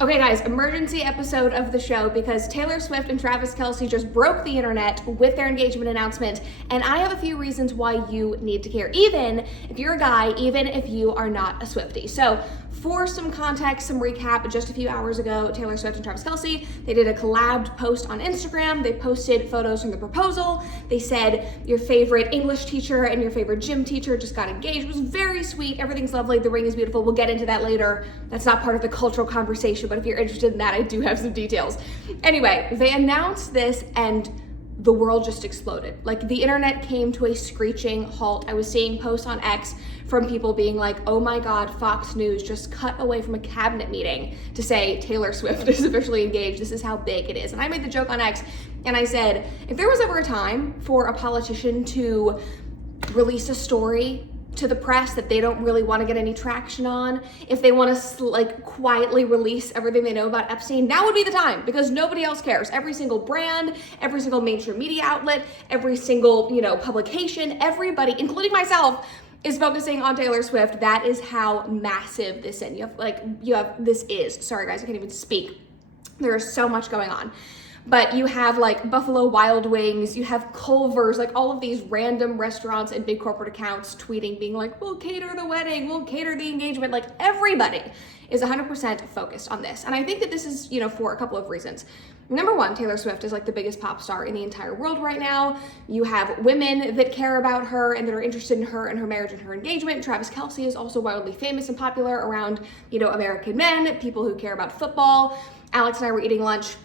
Okay guys, emergency episode of the show because Taylor Swift and Travis Kelce just broke the internet with their engagement announcement, and I have a few reasons why you need to care, even if you're a guy, even if you are not a Swiftie. So for some context, some recap, just a few hours ago, Taylor Swift and Travis Kelce, they did a collabed post on Instagram. They posted photos from the proposal. They said your favorite English teacher and your favorite gym teacher just got engaged. It was very sweet. Everything's lovely. The ring is beautiful. We'll get into that later. That's not part of the cultural conversation, but if you're interested in that, I do have some details. Anyway, they announced this and the world just exploded. Like, the internet came to a screeching halt. I was seeing posts on X from people being like, oh my God, Fox News just cut away from a cabinet meeting to say Taylor Swift is officially engaged. This is how big it is. And I made the joke on X and I said, if there was ever a time for a politician to release a story to the press that they don't really want to get any traction on, if they want to like quietly release everything they know about Epstein, now would be the time, because nobody else cares. Every single brand, every single mainstream media outlet, every single, publication, everybody, including myself, is focusing on Taylor Swift. That is how massive this is. Sorry guys, I can't even speak. There is so much going on. But you have like Buffalo Wild Wings, you have Culver's, like all of these random restaurants and big corporate accounts tweeting, being like, we'll cater the wedding, we'll cater the engagement. Like, everybody is 100% focused on this. And I think that this is, for a couple of reasons. Number one, Taylor Swift is like the biggest pop star in the entire world right now. You have women that care about her and that are interested in her and her marriage and her engagement. Travis Kelce is also wildly famous and popular around, American men, people who care about football. Alex and I were eating lunch.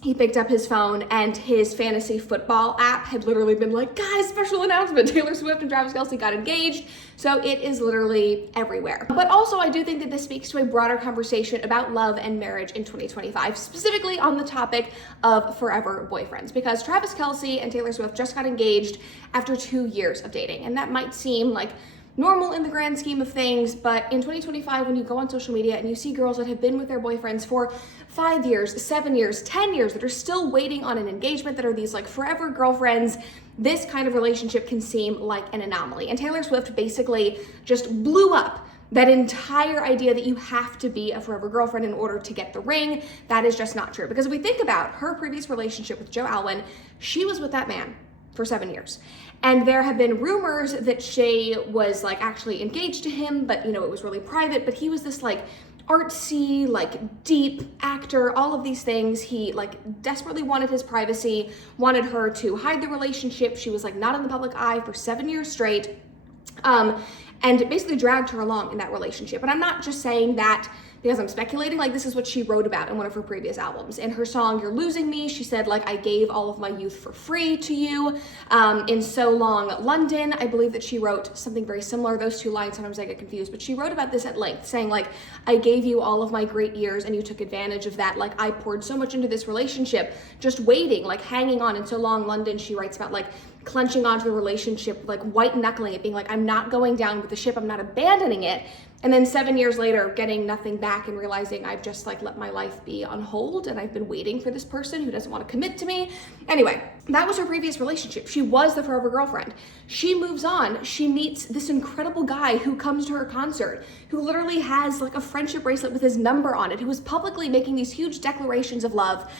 He picked up his phone and his fantasy football app had literally been like, guys, special announcement, Taylor Swift and Travis Kelce got engaged. So it is literally everywhere. But also I do think that this speaks to a broader conversation about love and marriage in 2025, specifically on the topic of forever boyfriends, because Travis Kelce and Taylor Swift just got engaged after 2 years of dating. And that might seem like normal in the grand scheme of things, but in 2025, when you go on social media and you see girls that have been with their boyfriends for 5 years, 7 years, 10 years, that are still waiting on an engagement, that are these like forever girlfriends, this kind of relationship can seem like an anomaly. And Taylor Swift basically just blew up that entire idea that you have to be a forever girlfriend in order to get the ring. That is just not true. Because if we think about her previous relationship with Joe Alwyn, she was with that man for 7 years. And there have been rumors that she was like actually engaged to him, but it was really private, but he was this like artsy, like deep actor, all of these things. He like desperately wanted his privacy, wanted her to hide the relationship. She was like not in the public eye for 7 years straight. And basically dragged her along in that relationship. And I'm not just saying that because I'm speculating. Like, this is what she wrote about in one of her previous albums. In her song, You're Losing Me, she said, like, I gave all of my youth for free to you. In So Long, London, I believe that she wrote something very similar. Those two lines, sometimes I get confused, but she wrote about this at length, saying, like, I gave you all of my great years and you took advantage of that. Like, I poured so much into this relationship, just waiting, like, hanging on. In So Long, London, she writes about, like, clenching onto the relationship, like white knuckling it, being like, I'm not going down with the ship, I'm not abandoning it. And then 7 years later, getting nothing back and realizing I've just like let my life be on hold and I've been waiting for this person who doesn't want to commit to me. Anyway, that was her previous relationship. She was the forever girlfriend. She moves on. She meets this incredible guy who comes to her concert, who literally has like a friendship bracelet with his number on it, who was publicly making these huge declarations of love,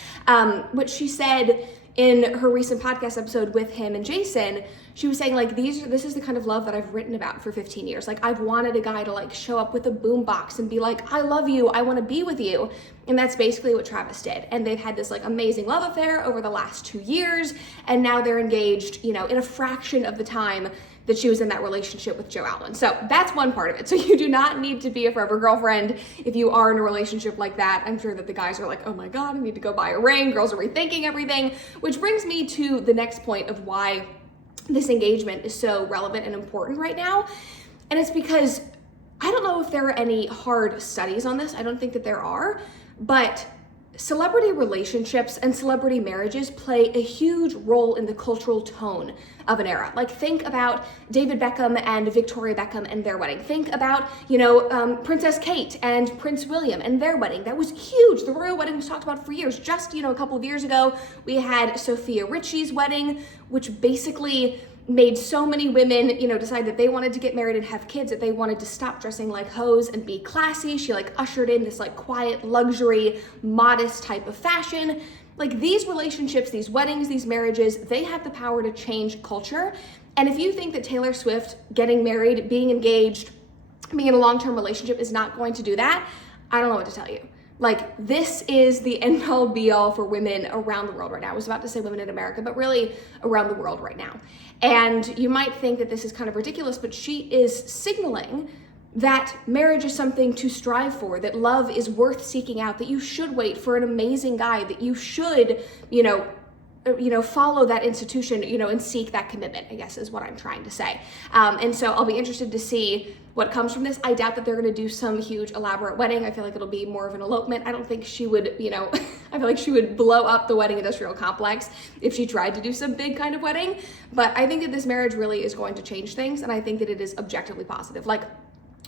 which she said in her recent podcast episode with him and Jason. She was saying like, this is the kind of love that I've written about for 15 years. Like, I've wanted a guy to like show up with a boombox and be like, I love you, I want to be with you. And that's basically what Travis did. And they've had this like amazing love affair over the last 2 years. And now they're engaged, in a fraction of the time that she was in that relationship with Joe Alwyn. So that's one part of it. So you do not need to be a forever girlfriend if you are in a relationship like that. I'm sure that the guys are like, oh my God, I need to go buy a ring. Girls are rethinking everything, which brings me to the next point of why this engagement is so relevant and important right now. And it's because I don't know if there are any hard studies on this. I don't think that there are, but celebrity relationships and celebrity marriages play a huge role in the cultural tone of an era. Like, think about David Beckham and Victoria Beckham and their wedding. Think about, Princess Kate and Prince William and their wedding. That was huge. The royal wedding was talked about for years. Just, a couple of years ago, we had Sophia Richie's wedding, which basically made so many women, decide that they wanted to get married and have kids, that they wanted to stop dressing like hoes and be classy. She like ushered in this like quiet, luxury, modest type of fashion. Like these relationships, these weddings, these marriages, they have the power to change culture. And if you think that Taylor Swift getting married, being engaged, being in a long-term relationship is not going to do that, I don't know what to tell you. Like this is the end all be all for women around the world right now. I was about to say women in America, but really around the world right now. And you might think that this is kind of ridiculous, but she is signaling that marriage is something to strive for, that love is worth seeking out, that you should wait for an amazing guy, that you should, follow that institution, and seek that commitment, I guess is what I'm trying to say. And so I'll be interested to see what comes from this. I doubt that they're going to do some huge elaborate wedding. I feel like it'll be more of an elopement. I don't think she would, I feel like she would blow up the wedding industrial complex if she tried to do some big kind of wedding. But I think that this marriage really is going to change things. And I think that it is objectively positive. Like,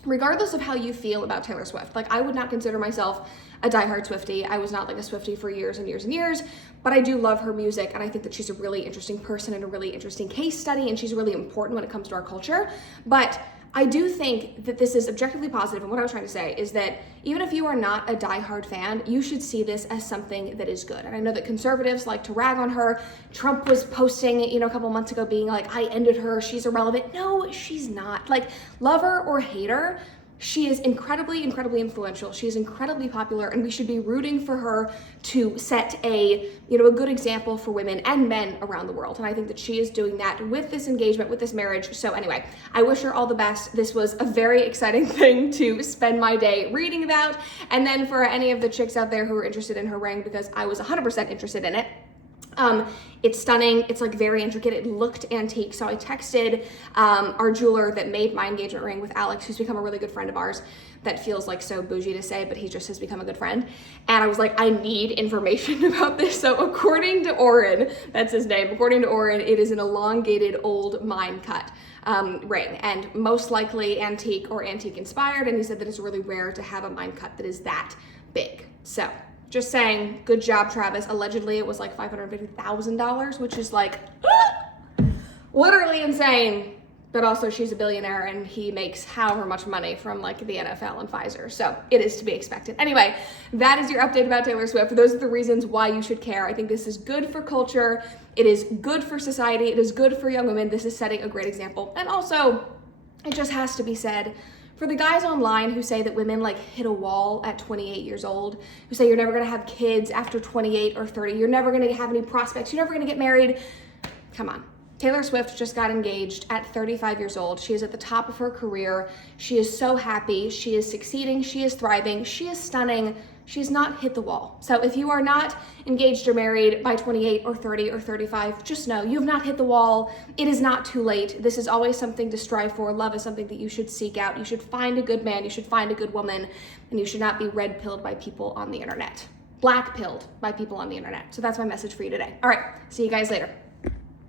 regardless of how you feel about Taylor Swift, like I would not consider myself a diehard Swiftie. I was not like a Swiftie for years and years and years, but I do love her music, and I think that she's a really interesting person and a really interesting case study, and she's really important when it comes to our culture. But I do think that this is objectively positive, and what I was trying to say is that even if you are not a diehard fan, you should see this as something that is good. And I know that conservatives like to rag on her. Trump was posting, a couple months ago being like, I ended her, she's irrelevant. No, she's not. Like, love her or hate her, she is incredibly, incredibly influential. She is incredibly popular, and we should be rooting for her to set a good example for women and men around the world. And I think that she is doing that with this engagement, with this marriage. So anyway, I wish her all the best. This was a very exciting thing to spend my day reading about. And then for any of the chicks out there who are interested in her ring, because I was 100% interested in it, it's stunning. It's like very intricate. It looked antique. So I texted our jeweler that made my engagement ring with Alex, who's become a really good friend of ours. That feels like so bougie to say, but he just has become a good friend. And I was like, I need information about this. So according to Oren, that's his name, according to Oren, it is an elongated old mine cut ring, and most likely antique or antique inspired. And he said that it's really rare to have a mine cut that is that big. So just saying, good job, Travis. Allegedly, it was like $550,000, which is like literally insane. But also, she's a billionaire, and he makes however much money from like the NFL and Pfizer. So it is to be expected. Anyway, that is your update about Taylor Swift. Those are the reasons why you should care. I think this is good for culture. It is good for society. It is good for young women. This is setting a great example. And also, it just has to be said, for the guys online who say that women like hit a wall at 28 years old, who say you're never gonna have kids after 28 or 30, you're never gonna have any prospects, you're never gonna get married, come on. Taylor Swift just got engaged at 35 years old. She is at the top of her career. She is so happy. She is succeeding. She is thriving. She is stunning. She's not hit the wall. So if you are not engaged or married by 28 or 30 or 35, just know you have not hit the wall. It is not too late. This is always something to strive for. Love is something that you should seek out. You should find a good man. You should find a good woman. And you should not be red-pilled by people on the internet. Black-pilled by people on the internet. So that's my message for you today. All right, see you guys later.